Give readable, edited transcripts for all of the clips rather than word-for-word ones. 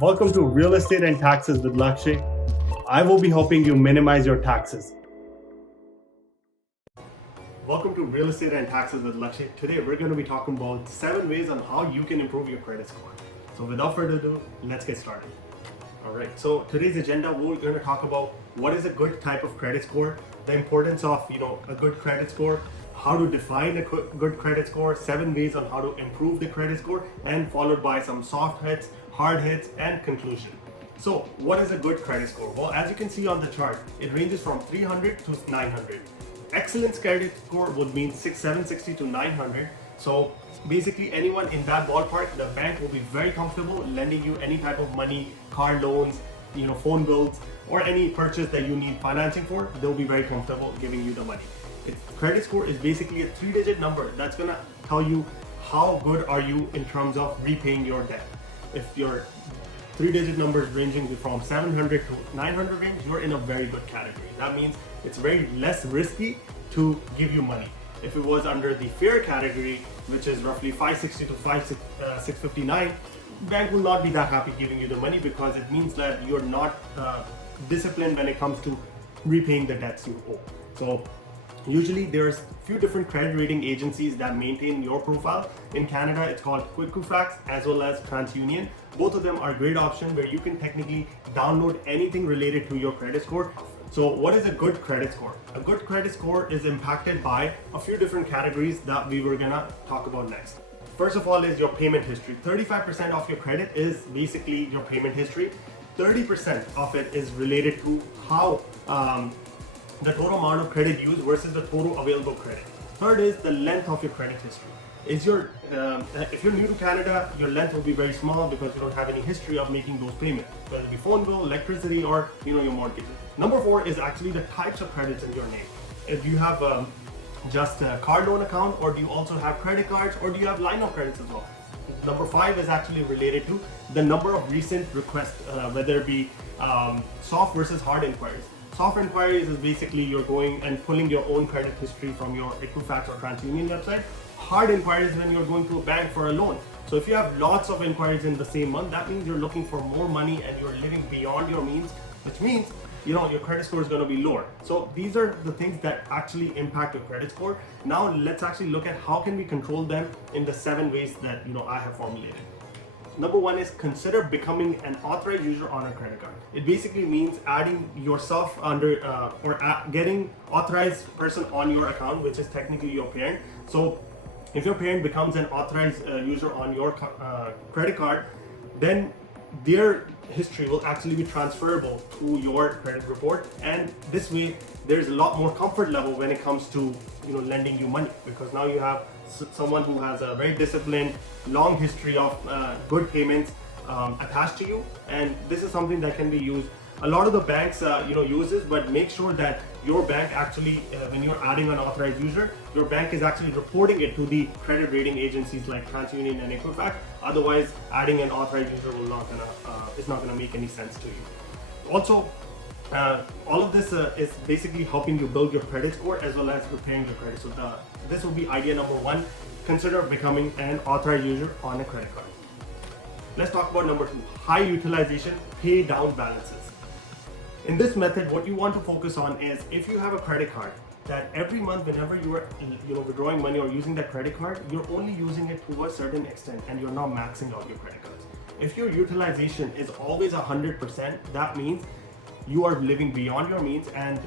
Welcome to Real Estate and Taxes with Lakshay. I will be helping you minimize your taxes. Welcome to Real Estate and Taxes with Lakshay. Today we're going to be talking about 7 ways on how you can improve your credit score. So without further ado, let's get started. Alright, so today's agenda, we're going to talk about what is a good type of credit score, the importance of a good credit score, how to define a good credit score, 7 ways on how to improve the credit score, and followed by some soft hits, hard hits, and conclusion. So what is a good credit score? Well, as you can see on the chart, it ranges from 300 to 900. Excellent credit score would mean 760 to 900. So basically anyone in that ballpark, the bank will be very comfortable lending you any type of money, car loans, phone bills, or any purchase that you need financing for. They'll be very comfortable giving you the money. Credit score is basically a 3-digit number that's gonna tell you how good are you in terms of repaying your debt. If your 3-digit numbers ranging from 700 to 900 range, you're in a very good category. That means it's very less risky to give you money. If it was under the fair category, which is roughly 560 to 659, bank will not be that happy giving you the money, because it means that you're not disciplined when it comes to repaying the debts you owe. So usually there's few different credit rating agencies that maintain your profile. In Canada, it's called Equifax as well as TransUnion. Both of them are great options where you can technically download anything related to your credit score. So what is a good credit score? A good credit score is impacted by a few different categories that we were gonna talk about next. First of all is your payment history. 35% of your credit is basically your payment history. 30% of it is related to how the total amount of credit used versus the total available credit. Third is the length of your credit history. If you're new to Canada, your length will be very small because you don't have any history of making those payments, whether it be phone bill, electricity, or your mortgage. Number 4 is actually the types of credits in your name. If you have just a car loan account, or do you also have credit cards, or do you have line of credits as well? Number 5 is actually related to the number of recent requests, whether it be soft versus hard inquiries. Soft inquiries is basically you're going and pulling your own credit history from your Equifax or TransUnion website. Hard inquiries when you're going to a bank for a loan. So if you have lots of inquiries in the same month, that means you're looking for more money and you're living beyond your means, which means your credit score is going to be lower. So these are the things that actually impact your credit score. Now let's actually look at how can we control them in the 7 ways that I have formulated. Number 1 is consider becoming an authorized user on a credit card. It basically means adding yourself under getting authorized person on your account, which is technically your parent. So if your parent becomes an authorized user on your credit card, then their history will actually be transferable to your credit report, and this way there's a lot more comfort level when it comes to lending you money, because now you have someone who has a very disciplined, long history of good payments attached to you, and this is something that can be used. A lot of the banks use this, but make sure that your bank actually, when you're adding an authorized user, your bank is actually reporting it to the credit rating agencies like TransUnion and Equifax. Otherwise, adding an authorized user is not gonna make any sense to you. Also, all of this is basically helping you build your credit score as well as repairing your credit. So this will be idea number 1. Consider becoming an authorized user on a credit card. Let's talk about number 2, high utilization, pay down balances. In this method, what you want to focus on is if you have a credit card that every month whenever you are withdrawing money or using that credit card, you're only using it to a certain extent and you're not maxing out your credit cards. If your utilization is always 100%, that means you are living beyond your means, and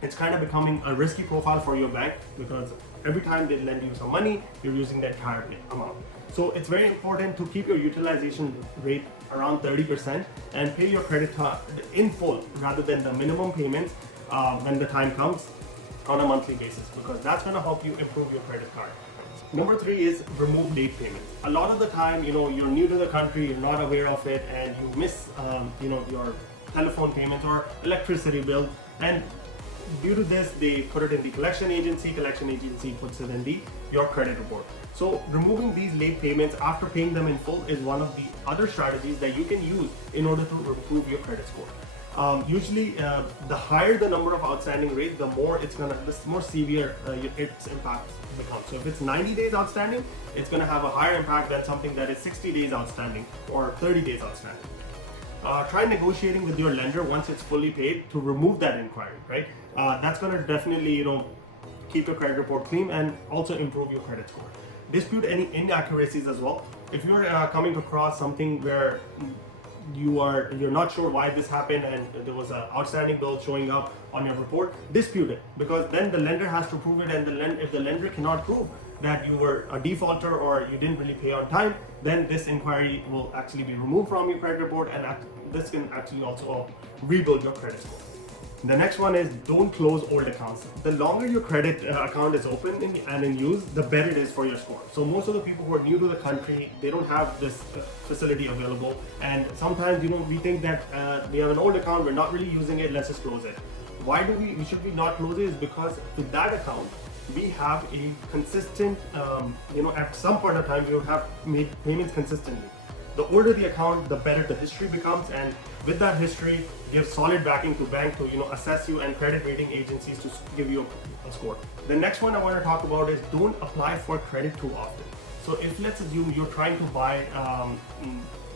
it's kind of becoming a risky profile for your bank, because every time they lend you some money, you're using that entire amount. So it's very important to keep your utilization rate around 30% and pay your credit card in full rather than the minimum payments when the time comes on a monthly basis, because that's going to help you improve your credit card. Number 3 is remove late payments. A lot of the time, you're new to the country, you're not aware of it, and you miss your telephone payments or electricity bill, and due to this they put it in the collection agency puts it in your credit report. So removing these late payments after paying them in full is one of the other strategies that you can use in order to improve your credit score. Usually the higher the number of outstanding rate, the more severe its impact becomes. So if it's 90 days outstanding, it's going to have a higher impact than something that is 60 days outstanding or 30 days outstanding. try negotiating with your lender once it's fully paid to remove that inquiry, right? That's going to definitely, keep your credit report clean and also improve your credit score. Dispute any inaccuracies as well. If you're coming across something where you're not sure why this happened and there was an outstanding bill showing up on your report, dispute it, because then the lender has to prove it, and if the lender cannot prove that you were a defaulter or you didn't really pay on time, then this inquiry will actually be removed from your credit report, and this can actually also rebuild your credit score. The next one is don't close old accounts. The longer your credit account is open and in use, the better it is for your score. So most of the people who are new to the country, they don't have this facility available, and sometimes we think that we have an old account, we're not really using it, let's just close it. Why should we not close it? Is because with that account we have a consistent, at some point of time you have made payments consistently. The older the account, the better the history becomes, and with that history, give solid backing to bank to assess you, and credit rating agencies to give you a score. The next one I want to talk about is don't apply for credit too often. So if, let's assume, you're trying to buy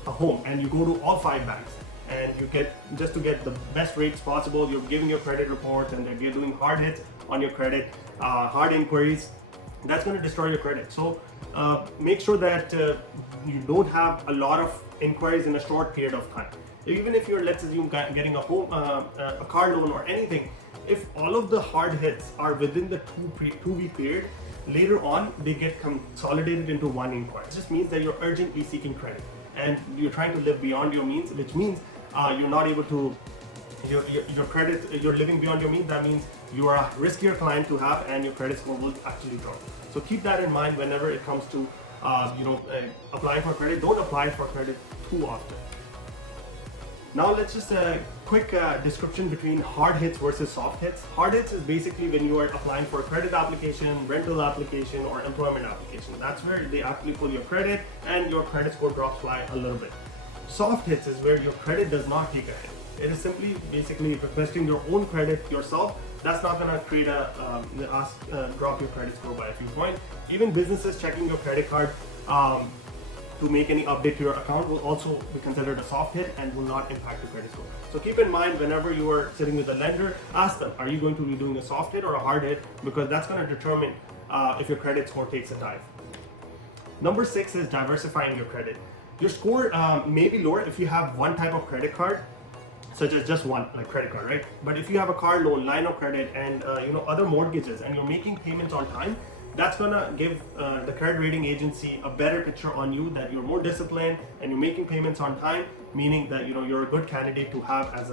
a home and you go to all 5 banks, and you just to get the best rates possible, you're giving your credit reports and they're doing hard hits on your credit, hard inquiries. That's going to destroy your credit. So make sure that you don't have a lot of inquiries in a short period of time. Even if you're, let's assume, getting a home, a car loan or anything, if all of the hard hits are within the 2-week period, later on they get consolidated into one inquiry. It just means that you're urgently seeking credit and you're trying to live beyond your means, which means you're not able to, your credit, you're living beyond your means. That means you are a riskier client to have, and your credit score will actually drop. So keep that in mind whenever it comes to applying for credit. Don't apply for credit too often. Now let's just quick description between hard hits versus soft hits. Hard hits is basically when you are applying for a credit application, rental application, or employment application. That's where they actually pull your credit and your credit score drops by a little bit. Soft hits is where your credit does not take a hit. It is simply basically requesting your own credit yourself. That's not going to create drop your credit score by a few points. Even businesses checking your credit card to make any update to your account will also be considered a soft hit and will not impact your credit score. So keep in mind, whenever you are sitting with a lender, ask them, are you going to be doing a soft hit or a hard hit? Because that's going to determine if your credit score takes a dive. Number 6 is diversifying your credit. Your score may be lower if you have one type of credit card, such as just one, like credit card, right? But if you have a car loan, line of credit, and other mortgages, and you're making payments on time, that's gonna give the credit rating agency a better picture on you, that you're more disciplined and you're making payments on time, meaning that you're a good candidate to have as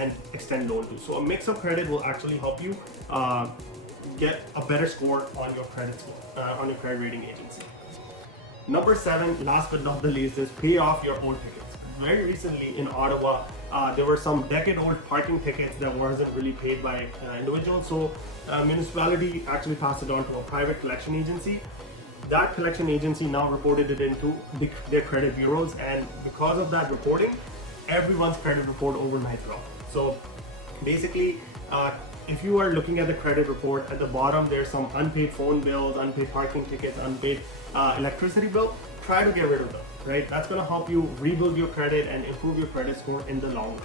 an extend loan to. So a mix of credit will actually help you get a better score on your credit score, on your credit rating agency. Number 7, last but not the least, is pay off your old tickets. Very recently in Ottawa, there were some decade-old parking tickets that wasn't really paid by individuals. So municipality actually passed it on to a private collection agency. That collection agency now reported it into their credit bureaus, and because of that reporting, everyone's credit report overnight dropped. So basically, if you are looking at the credit report, at the bottom there's some unpaid phone bills, unpaid parking tickets, unpaid electricity bill. Try to get rid of them, right? That's going to help you rebuild your credit and improve your credit score in the long run.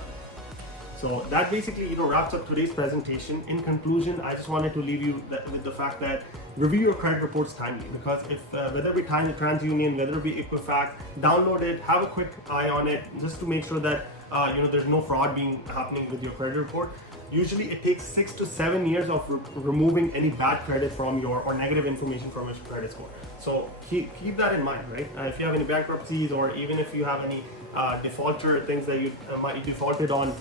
So that basically wraps up today's presentation. In conclusion, I just wanted to leave you with the fact that review your credit reports timely, because if whether it be TransUnion, whether it be Equifax, download it, have a quick eye on it, just to make sure that there's no fraud happening with your credit report. Usually it takes 6 to 7 years of removing any bad credit from or negative information from your credit score. So keep that in mind, right? If you have any bankruptcies, or even if you have any defaulter things that you might defaulted on,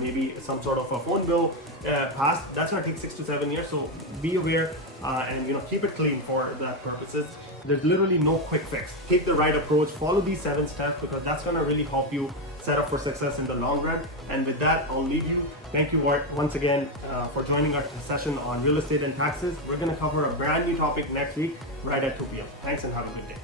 maybe some sort of a phone bill passed, that's going to take 6 to 7 years. So be aware and keep it clean for that purposes. There's literally no quick fix. Take the right approach, follow these 7 steps, because that's going to really help you set up for success in the long run. And with that, I'll leave you. Thank you once again for joining our session on real estate and taxes. We're going to cover a brand new topic next week right at 2 p.m. Thanks and have a good day.